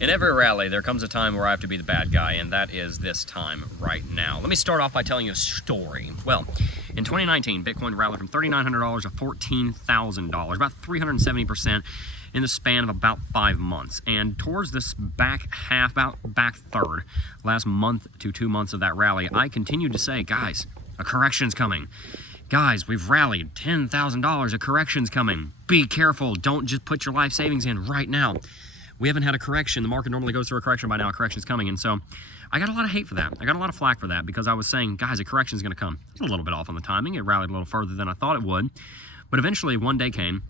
In every rally, there comes a time where I have to be the bad guy, and that is this time right now. Let me start off by telling you a story. Well, in 2019, Bitcoin rallied from $3,900 to $14,000, about 370% in the span of about 5 months. And towards this back half, about back third, last month to 2 months of that rally, I continued to say, guys, a correction's coming. Guys, we've rallied $10,000, a correction's coming. Be careful, don't just put your life savings in right now. We haven't had a correction. The market normally goes through a correction by now. A correction's coming. And so I got a lot of hate for that. I got a lot of flack for that because I was saying, guys, a correction's going to come. A little bit off on the timing. It rallied a little further than I thought it would. But eventually one day came,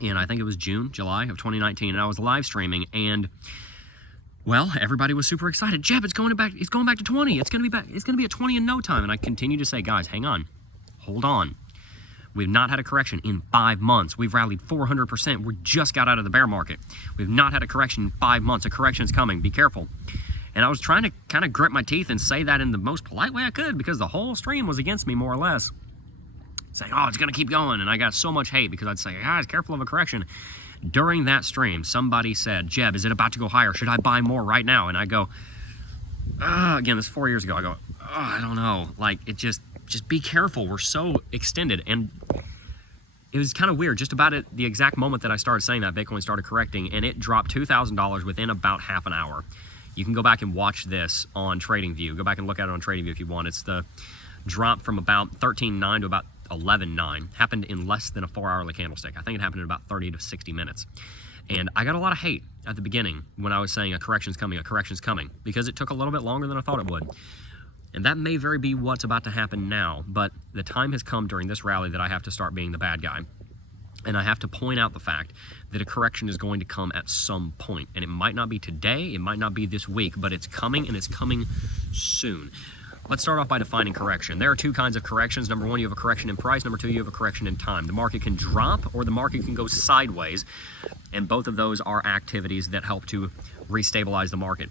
and I think it was July of 2019, and I was live streaming, and well, everybody was super excited. Jeb, it's going back to 20. It's going to be at 20 in no time. And I continue to say, guys, hang on. Hold on. We've not had a correction in 5 months. We've rallied 400%. We just got out of the bear market. We've not had a correction in 5 months. A correction's coming. Be careful. And I was trying to kind of grit my teeth and say that in the most polite way I could because the whole stream was against me, more or less. Saying, oh, it's going to keep going. And I got so much hate because I'd say, guys, careful of a correction. During that stream, somebody said, Jeb, is it about to go higher? Should I buy more right now? And I go, again, this is 4 years ago. I go, I don't know. Like, it just be careful. We're so extended. And it was kind of weird. Just about at the exact moment that I started saying that, Bitcoin started correcting, and it dropped $2,000 within about half an hour. You can go back and watch this on TradingView. Go back and look at it on TradingView if you want. It's the drop from about 13.9 to about 11.9. Happened in less than a 4-hourly candlestick. I think it happened in about 30 to 60 minutes. And I got a lot of hate at the beginning when I was saying a correction's coming, because it took a little bit longer than I thought it would. And that may very be what's about to happen now, but the time has come during this rally that I have to start being the bad guy. And I have to point out the fact that a correction is going to come at some point. And it might not be today, it might not be this week, but it's coming, and it's coming soon. Let's start off by defining correction. There are two kinds of corrections. Number one, you have a correction in price. Number two, you have a correction in time. The market can drop or the market can go sideways, and both of those are activities that help to restabilize the market.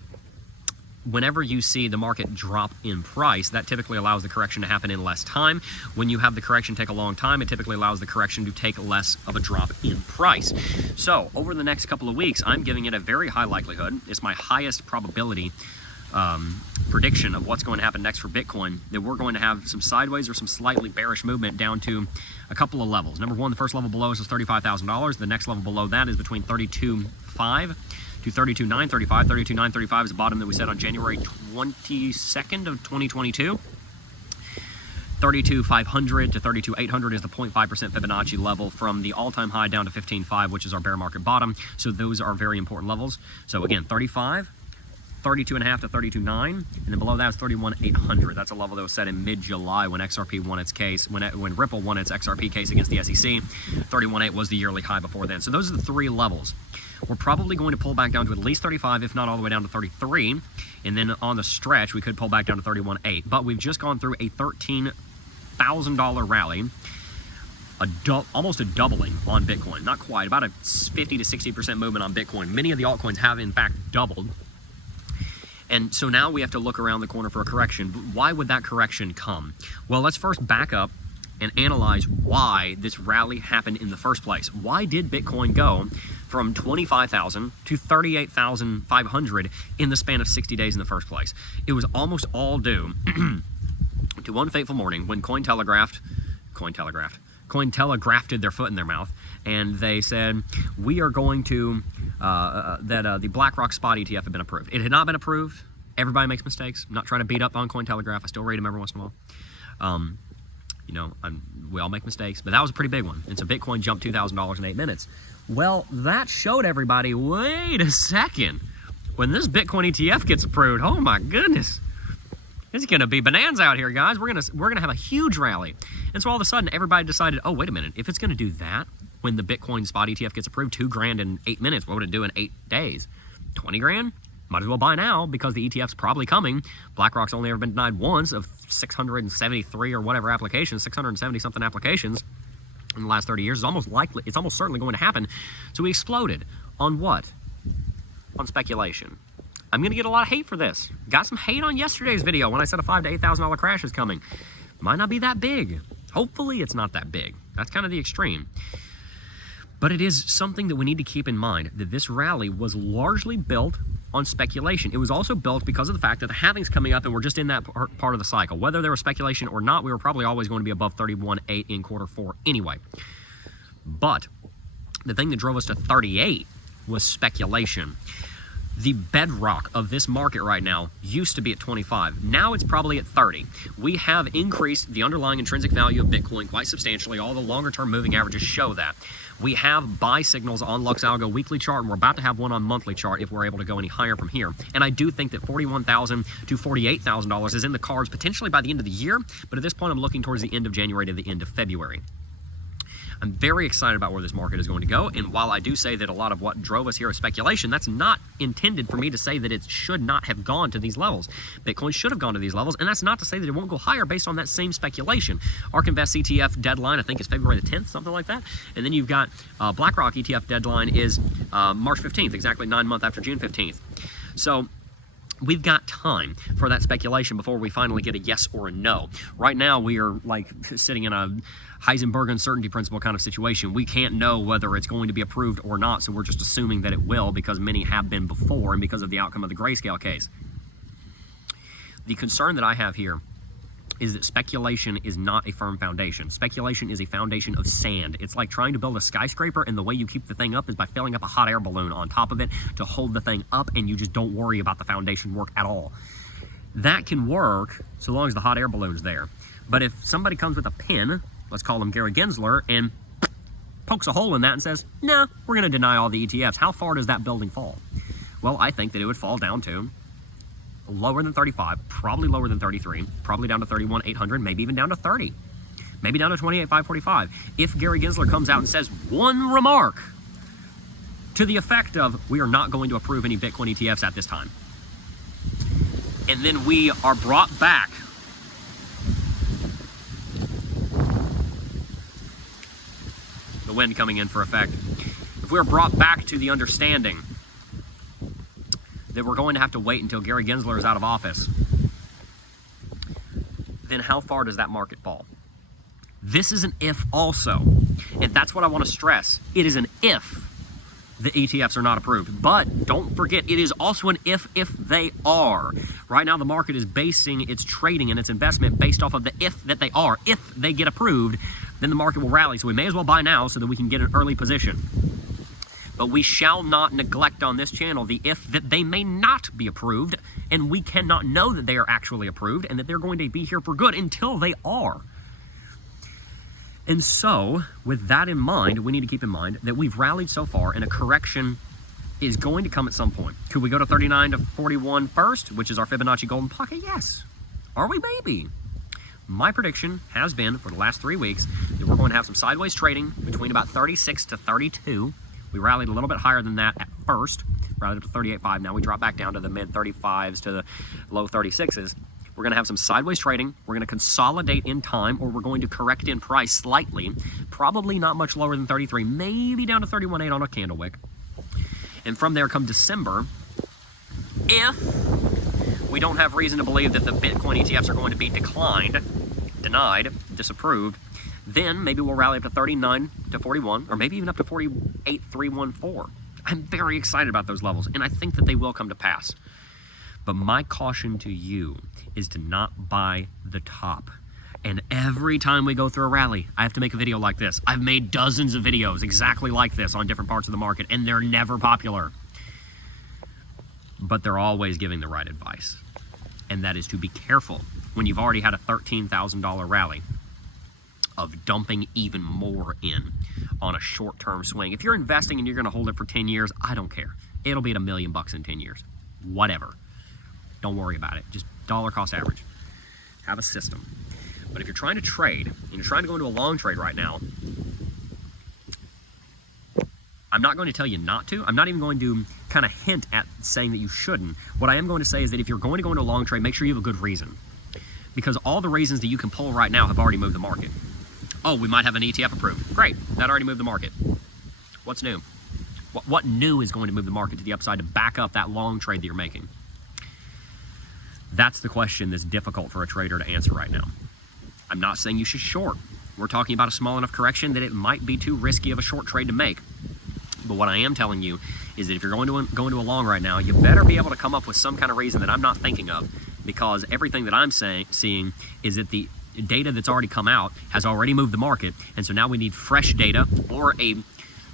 Whenever you see the market drop in price, that typically allows the correction to happen in less time. When you have the correction take a long time, it typically allows the correction to take less of a drop in price. So over the next couple of weeks, I'm giving it a very high likelihood. It's my highest probability prediction of what's going to happen next for Bitcoin, that we're going to have some sideways or some slightly bearish movement down to a couple of levels. Number one, the first level below us is $35,000. The next level below that is between $32,500 to $32,935. $32,935 is the bottom that we set on January 22nd of 2022. $32,500 to $32,800 is the 0.5% Fibonacci level from the all-time high down to $15,500, which is our bear market bottom. So those are very important levels. So again, 35, 32.5 to 32.9, and then below that is 31.800. That's a level that was set in mid-July when XRP won its case, when Ripple won its XRP case against the SEC. 31.8 was the yearly high before then. So those are the three levels. We're probably going to pull back down to at least 35, if not all the way down to 33, and then on the stretch we could pull back down to 31.8. But we've just gone through a $13,000 rally, almost a doubling on Bitcoin. Not quite, about a 50 to 60% movement on Bitcoin. Many of the altcoins have in fact doubled. And so now we have to look around the corner for a correction. Why would that correction come? Well, let's first back up and analyze why this rally happened in the first place. Why did Bitcoin go from 25,000 to 38,500 in the span of 60 days in the first place? It was almost all due to one fateful morning when Cointelegraphed their foot in their mouth, and they said, we are going to, that the BlackRock spot ETF had been approved. It had not been approved. Everybody makes mistakes. I'm not trying to beat up on Cointelegraph. I still read them every once in a while. We all make mistakes, but that was a pretty big one. And so Bitcoin jumped $2,000 in 8 minutes. Well, that showed everybody, wait a second. When this Bitcoin ETF gets approved, oh my goodness. It's going to be bonanza out here, guys. We're going to have a huge rally. And so all of a sudden, everybody decided, oh, wait a minute. If it's going to do that when the Bitcoin spot ETF gets approved, $2,000 in 8 minutes, what would it do in 8 days? 20 grand? Might as well buy now because the ETF's probably coming. BlackRock's only ever been denied once of 673 or whatever applications, 670 something applications in the last 30 years. It's almost certainly going to happen. So we exploded. On what? On speculation. I'm going to get a lot of hate for this. Got some hate on yesterday's video when I said a $5,000 to $8,000 crash is coming. Might not be that big. Hopefully it's not that big. That's kind of the extreme. But it is something that we need to keep in mind, that this rally was largely built on speculation. It was also built because of the fact that the halving's coming up and we're just in that part of the cycle. Whether there was speculation or not, we were probably always going to be above 31.8 in Q4 anyway. But the thing that drove us to 38 was speculation. The bedrock of this market right now used to be at 25. Now it's probably at 30. We have increased the underlying intrinsic value of Bitcoin quite substantially. All the longer-term moving averages show that. We have buy signals on LuxAlgo weekly chart, and we're about to have one on monthly chart if we're able to go any higher from here. And I do think that $41,000 to $48,000 is in the cards potentially by the end of the year, but at this point I'm looking towards the end of January to the end of February. I'm very excited about where this market is going to go, and while I do say that a lot of what drove us here is speculation, that's not intended for me to say that it should not have gone to these levels. Bitcoin should have gone to these levels, and that's not to say that it won't go higher based on that same speculation. ARK Invest ETF deadline, I think, is February the 10th, something like that. And then you've got BlackRock ETF deadline is March 15th, exactly 9 months after June 15th. So we've got time for that speculation before we finally get a yes or a no. Right now, we are like sitting in a Heisenberg uncertainty principle kind of situation. We can't know whether it's going to be approved or not, so we're just assuming that it will because many have been before and because of the outcome of the Grayscale case. The concern that I have here is that speculation is not a firm foundation. Speculation is a foundation of sand. It's like trying to build a skyscraper, and the way you keep the thing up is by filling up a hot air balloon on top of it to hold the thing up, and you just don't worry about the foundation work at all. That can work so long as the hot air balloon's there. But if somebody comes with a pin, let's call him Gary Gensler, and pokes a hole in that and says, nah, we're going to deny all the ETFs, how far does that building fall? Well, I think that it would fall down to lower than 35, probably lower than 33, probably down to 31,800, maybe even down to 30, maybe down to 28,545. If Gary Gensler comes out and says one remark to the effect of, we are not going to approve any Bitcoin ETFs at this time, and then we are brought back the wind coming in for effect, if we are brought back to the understanding that we're going to have to wait until Gary Gensler is out of office, then how far does that market fall? This is an if also, and that's what I want to stress. It is an if the ETFs are not approved, but don't forget, it is also an if they are. Right now the market is basing its trading and its investment based off of the if that they are. If they get approved, then the market will rally, so we may as well buy now so that we can get an early position. But we shall not neglect on this channel the if that they may not be approved, and we cannot know that they are actually approved and that they're going to be here for good until they are. And so, with that in mind, we need to keep in mind that we've rallied so far, and a correction is going to come at some point. Could we go to 39 to 41 first, which is our Fibonacci golden pocket? Yes. Are we? Maybe. My prediction has been, for the last 3 weeks, that we're going to have some sideways trading between about 36 to 32. We rallied a little bit higher than that at first, rallied up to 38.5. Now we drop back down to the mid 35s to the low 36s. We're going to have some sideways trading. We're going to consolidate in time, or we're going to correct in price slightly, probably not much lower than 33, maybe down to 31.8 on a candle wick. And from there come December, if we don't have reason to believe that the Bitcoin ETFs are going to be declined, denied, disapproved, then maybe we'll rally up to 39 to 41, or maybe even up to 48,314. I'm very excited about those levels, and I think that they will come to pass. But my caution to you is to not buy the top. And every time we go through a rally, I have to make a video like this. I've made dozens of videos exactly like this on different parts of the market, and they're never popular. But they're always giving the right advice. And that is to be careful when you've already had a $13,000 rally of dumping even more in on a short-term swing. If you're investing and you're going to hold it for 10 years, I don't care. It'll be at $1 million in 10 years. Whatever. Don't worry about it. Just dollar cost average. Have a system. But if you're trying to trade, and you're trying to go into a long trade right now, I'm not going to tell you not to. I'm not even going to kind of hint at saying that you shouldn't. What I am going to say is that if you're going to go into a long trade, make sure you have a good reason. Because all the reasons that you can pull right now have already moved the market. Oh, we might have an ETF approved. Great. That already moved the market. What's new? What new is going to move the market to the upside to back up that long trade that you're making? That's the question that's difficult for a trader to answer right now. I'm not saying you should short. We're talking about a small enough correction that it might be too risky of a short trade to make. But what I am telling you is that if you're going to a long right now, you better be able to come up with some kind of reason that I'm not thinking of, because everything that I'm seeing is that the data that's already come out has already moved the market, and so now we need fresh data or a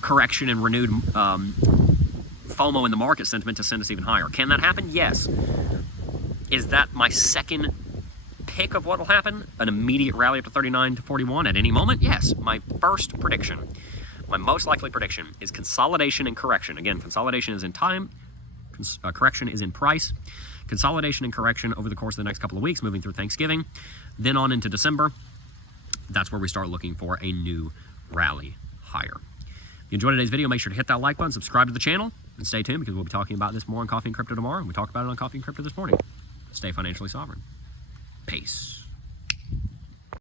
correction and renewed FOMO in the market sentiment to send us even higher. Can that happen? Yes. Is that my second pick of what will happen? An immediate rally up to 39 to 41 at any moment? Yes. My first prediction, my most likely prediction, is consolidation and correction. Again, consolidation is in time, correction is in price. Consolidation and correction over the course of the next couple of weeks, moving through Thanksgiving, then on into December. That's where we start looking for a new rally higher. If you enjoyed today's video, make sure to hit that like button, subscribe to the channel, and stay tuned, because we'll be talking about this more on Coffee and Crypto tomorrow, and we talked about it on Coffee and Crypto this morning. Stay financially sovereign. Peace.